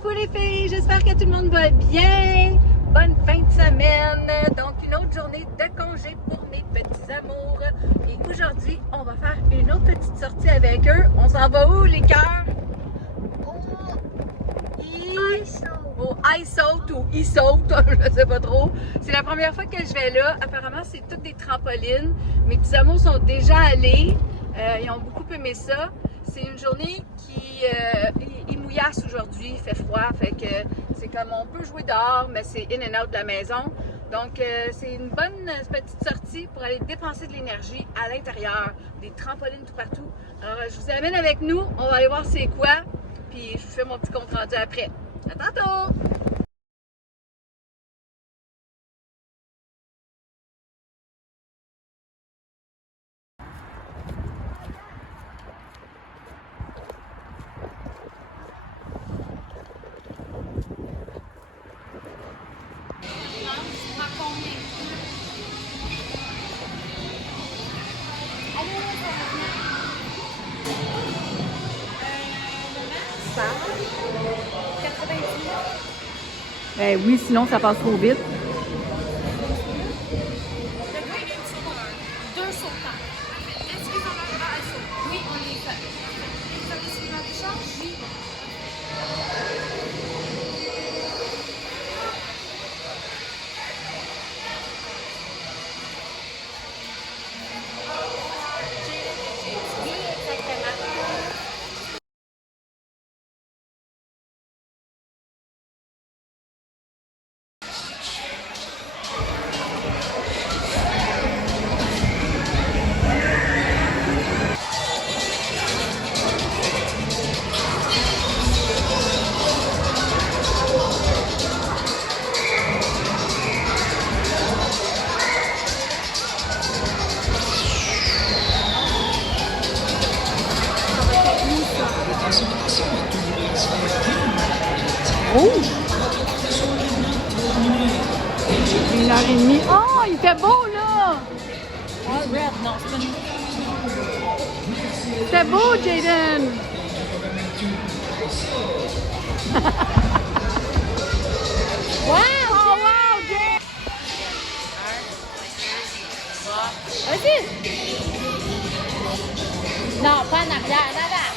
Coucou les filles, j'espère que tout le monde va bien. Bonne fin de semaine. Donc une autre journée de congé pour mes petits amours. Et aujourd'hui, on va faire une autre petite sortie avec eux. On s'en va où les cœurs? Au iSaut ou iSaut, je sais pas trop. C'est la première fois que je vais là. Apparemment, c'est toutes des trampolines. Mes petits amours sont déjà allés. Ils ont beaucoup aimé ça. C'est une journée qui il mouillasse aujourd'hui, il fait froid, fait que c'est comme on peut jouer dehors, mais c'est in and out de la maison. Donc c'est une bonne petite sortie pour aller dépenser de l'énergie à l'intérieur, des trampolines tout partout. Alors je vous amène avec nous, on va aller voir c'est quoi, puis je vous fais mon petit compte rendu après. À tantôt! Ben oui, sinon ça passe trop vite. Deux sautants. Est-ce qu'ils en ont un saut? Oui, on les fait. Vous avez suivi la décharge? Oui. Oui, exactement. Rouge! 1h30. Oh, il fait beau là! Ah, red, non, c'est pas une... C'était beau, Jaden! Wow! Oh wow, Jaden! Vas-y! Non, pas en arrière, en avant!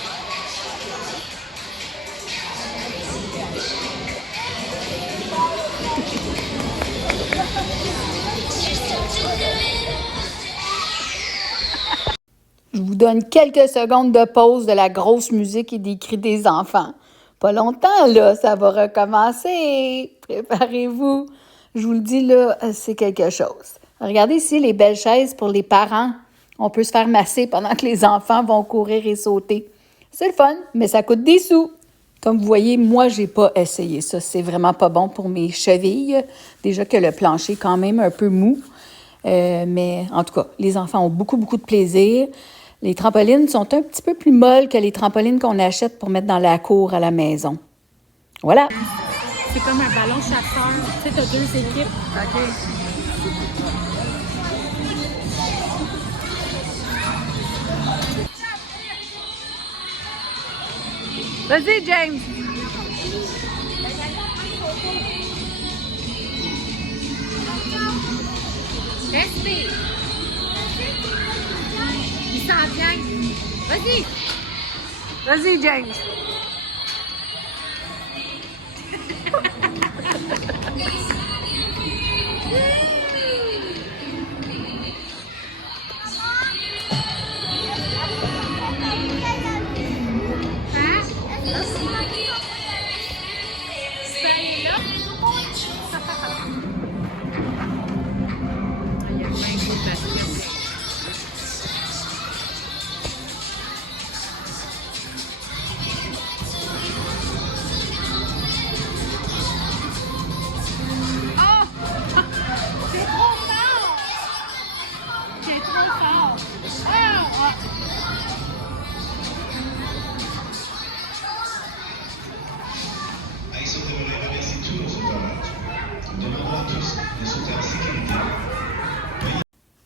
Je vous donne quelques secondes de pause de la grosse musique et des cris des enfants. Pas longtemps, là, ça va recommencer. Préparez-vous. Je vous le dis, là, c'est quelque chose. Regardez ici les belles chaises pour les parents. On peut se faire masser pendant que les enfants vont courir et sauter. C'est le fun, mais ça coûte des sous. Comme vous voyez, moi, j'ai pas essayé ça. C'est vraiment pas bon pour mes chevilles. Déjà que le plancher est quand même un peu mou. Mais en tout cas, les enfants ont beaucoup, beaucoup de plaisir. Les trampolines sont un petit peu plus molles que les trampolines qu'on achète pour mettre dans la cour à la maison. Voilà. C'est comme un ballon chasseur. Tu sais, t'as deux équipes. OK. Vas-y, James. Respire. Il s'en vient. Vas-y. Vas-y, James.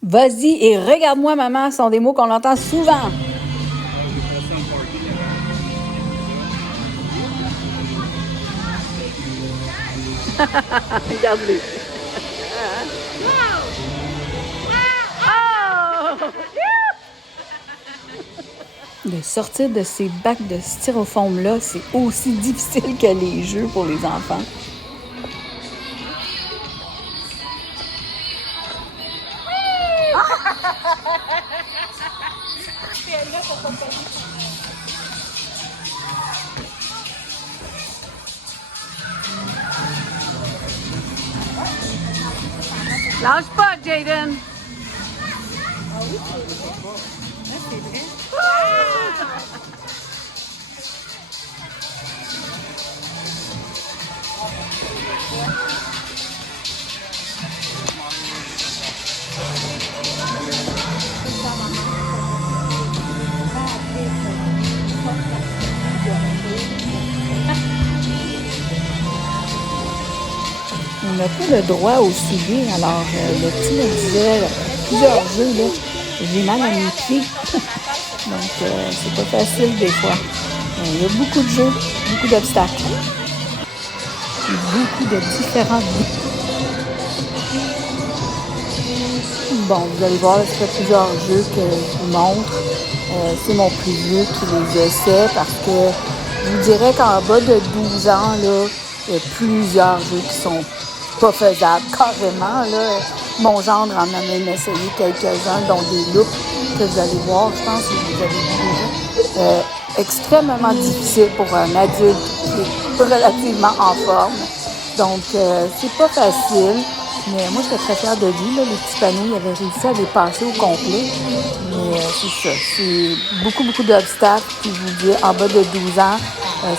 Vas-y et regarde-moi, maman, ce sont des mots qu'on entend souvent. Regarde-les. Oh! De sortir de ces bacs de styrofoam-là, c'est aussi difficile que les jeux pour les enfants. Lâche pas, Jaden! On n'a pas le droit au souliers, alors le petit me disait plusieurs jeux, là, j'ai mal à mes pieds. Donc c'est pas facile des fois. Il y a beaucoup de jeux, beaucoup d'obstacles. Beaucoup de différents goûts. Bon, vous allez voir, ça fait plusieurs jeux que je vous montre. C'est mon plus vieux qui les essaie parce que je vous dirais qu'en bas de 12 ans, là, il y a plusieurs jeux qui sont pas faisables, carrément. Là. Mon gendre en a même essayé quelques-uns, dont des loops que vous allez voir, je pense que vous avez vu déjà. Extrêmement difficile pour un adulte qui est relativement en forme. Donc, c'est pas facile. Mais moi, j'étais très fière de lui. Là. Les petits panneaux, il avait réussi à les passer au complet. Mais c'est ça. C'est beaucoup, beaucoup d'obstacles. Puis je vous dis, en bas de 12 ans,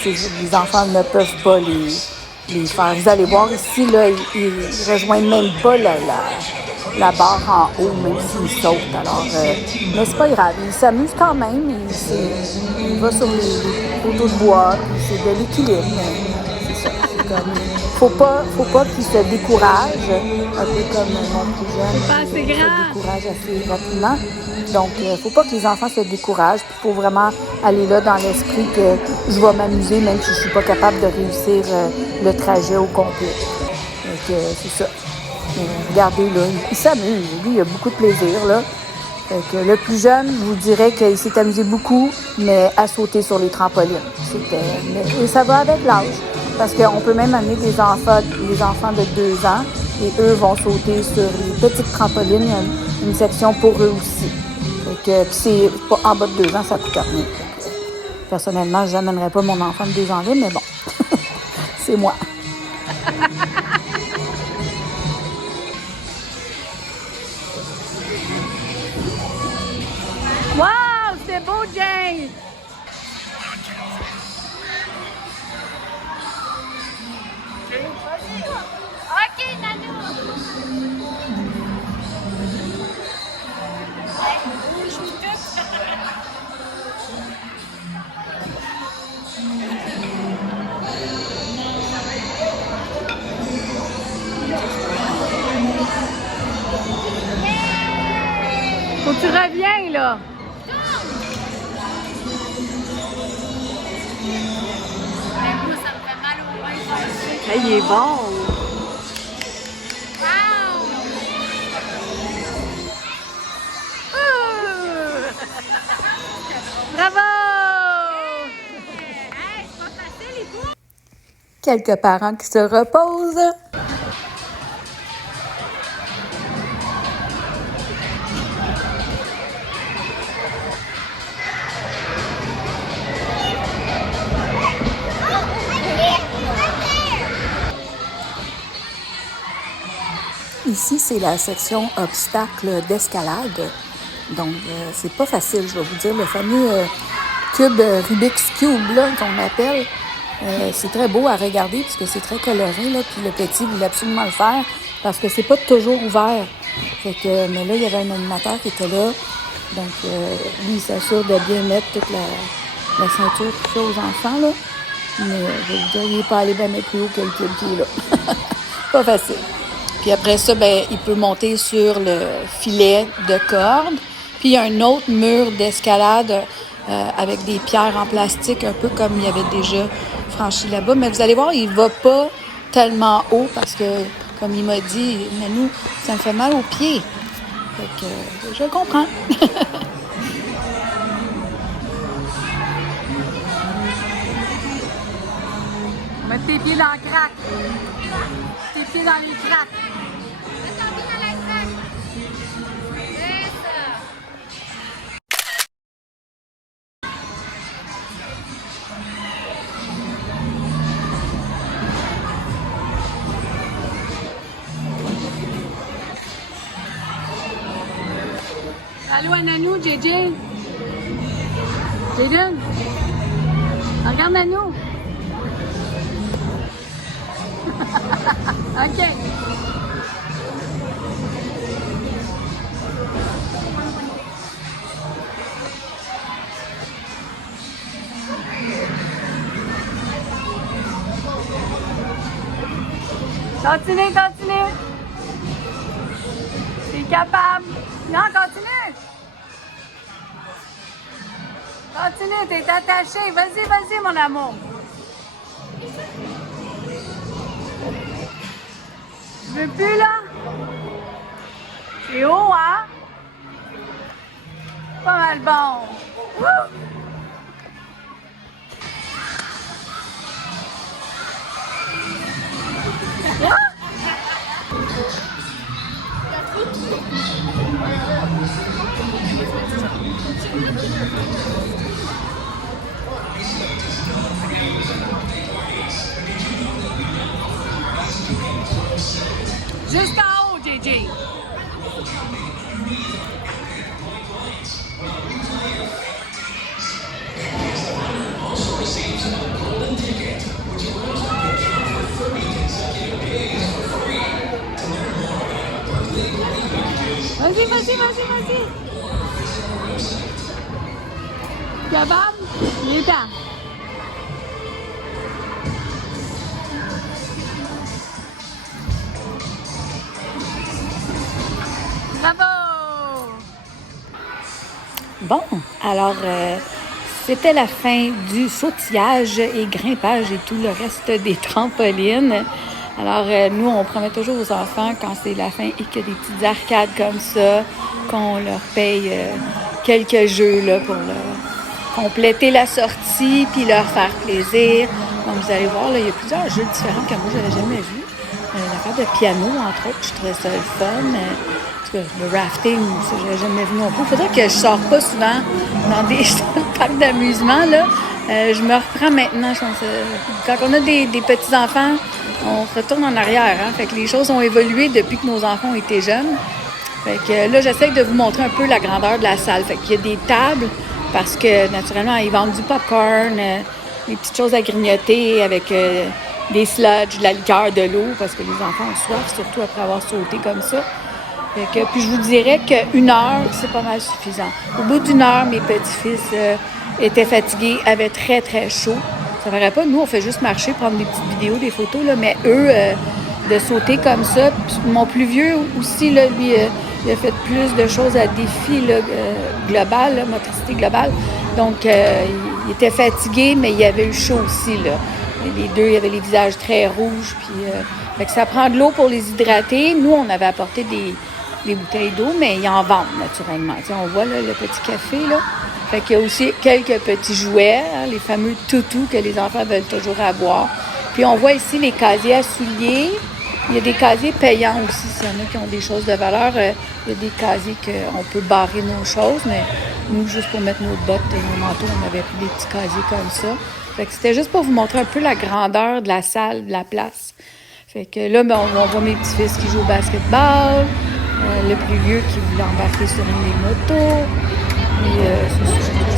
les enfants ne peuvent pas les faire. Vous allez voir ici, là, ils ne rejoignent même pas la barre en haut, même s'ils sautent. Alors, mais c'est pas grave. Ils s'amusent quand même. Il va sur les poteaux de bois. Puis c'est de l'équilibre. C'est ça. C'est comme... Faut pas qu'ils se découragent, un peu comme mon plus jeune, se décourage assez rapidement. Donc, faut pas que les enfants se découragent. Puis, faut vraiment aller là dans l'esprit que je vais m'amuser, même si je suis pas capable de réussir le trajet au complet. Donc, c'est ça. Regardez, là, il s'amuse. Lui, il a beaucoup de plaisir, là. Donc, le plus jeune, je vous dirais qu'il s'est amusé beaucoup, mais à sauter sur les trampolines. Et ça va avec l'âge. Parce qu'on peut même amener les enfants de 2 ans et eux vont sauter sur les petites trampolines. Il y a une section pour eux aussi. Puis c'est pas en bas de 2 ans, ça coûte rien. Personnellement, je n'amènerais pas mon enfant de 2 ans là, mais bon, c'est moi. Wow, c'est beau, Jane! Ok, Nanou. Faut que tu reviens, là! Moi, ça me fait mal au moins. Hey, il est bon! Bravo! Hey, c'est pas facile, les bouts. Quelques parents qui se reposent. Ici, c'est la section obstacles d'escalade. Donc, c'est pas facile, je vais vous dire. Le fameux cube Rubik's Cube, là, qu'on appelle. C'est très beau à regarder parce que c'est très coloré, là. Puis le petit voulait absolument le faire parce que c'est pas toujours ouvert. Fait que, mais là, il y avait un animateur qui était là. Donc, lui, il s'assure de bien mettre toute la ceinture, tout ça aux enfants, là. Mais je vais vous dire, il n'est pas allé bien mettre plus haut que le cube qui est là. Pas facile. Puis après ça, ben, il peut monter sur le filet de corde. Puis il y a un autre mur d'escalade avec des pierres en plastique, un peu comme il y avait déjà franchi là-bas. Mais vous allez voir, il ne va pas tellement haut parce que, comme il m'a dit, Nanou, ça me fait mal aux pieds. Fait que je comprends. Mets tes pieds dans le crack. Tes pieds dans les cracks. Allô, Nanou, JJ? Jaden? Regarde Nanou. OK. Continue, continue. T'es capable. Non, continue. Continue, t'es attaché. Vas-y, vas-y, mon amour. Tu veux plus, là? C'est haut, hein? Pas mal bon. Wouh! Jusqu'en haut, JJ. Vas-y, vas-y, vas-y, vas-y. Capable? Il est temps. Bravo! Bon, alors c'était la fin du sautillage et grimpage et tout le reste des trampolines. Alors nous, on promet toujours aux enfants quand c'est la fin et qu'il y a des petites arcades comme ça, qu'on leur paye quelques jeux là, pour leur compléter la sortie puis leur faire plaisir. Donc vous allez voir, là, il y a plusieurs jeux différents que moi, je n'avais jamais vus. L'affaire de piano, entre autres, je trouvais ça le fun. En tout cas, le rafting, ça, je n'avais jamais vu non plus. Il faudrait que je ne sors pas souvent dans des parcs d'amusement, là. Je me reprends maintenant, je pense. Quand on a des petits-enfants, on se retourne en arrière. Hein? Fait que les choses ont évolué depuis que nos enfants ont été jeunes. Fait que là, j'essaie de vous montrer un peu la grandeur de la salle. Fait qu'il y a des tables, parce que, naturellement, ils vendent du popcorn, des petites choses à grignoter avec des sludges, de la liqueur, de l'eau, parce que les enfants ont soif, surtout après avoir sauté comme ça. Fait que, puis je vous dirais qu'une heure, c'est pas mal suffisant. Au bout d'une heure, mes petits-fils étaient fatigués, avaient très, très chaud. Ça ne paraît pas, nous, on fait juste marcher, prendre des petites vidéos, des photos, là, mais eux, de sauter comme ça. Puis mon plus vieux aussi, là, lui, il a fait plus de choses à défi là, global, là, motricité globale. Donc, il était fatigué, mais il avait eu chaud aussi, là. Les deux, ils avaient les visages très rouges. Puis, fait que ça prend de l'eau pour les hydrater. Nous, on avait apporté des bouteilles d'eau, mais ils en vendent naturellement. T'sais, on voit là, le petit café, là. Fait qu'il y a aussi quelques petits jouets, hein, les fameux toutous que les enfants veulent toujours avoir. Puis on voit ici les casiers à souliers. Il y a des casiers payants aussi, s'il y en a qui ont des choses de valeur. Il y a des casiers qu'on peut barrer nos choses, mais nous, juste pour mettre nos bottes et nos manteaux, on avait pris des petits casiers comme ça. Fait que c'était juste pour vous montrer un peu la grandeur de la salle, de la place. Fait que là, ben, on voit mes petits-fils qui jouent au basketball, le plus vieux qui voulait embarquer sur une des motos. Puis,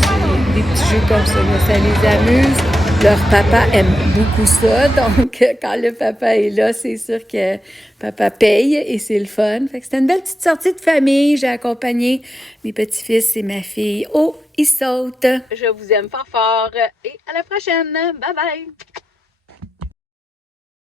c'est des petits jeux comme ça, là, ça les amuse. Leur papa aime beaucoup ça, donc quand le papa est là, c'est sûr que papa paye et c'est le fun. Fait que c'était une belle petite sortie de famille. J'ai accompagné mes petits-fils et ma fille. Oh, ils sautent! Je vous aime fort fort et à la prochaine! Bye bye!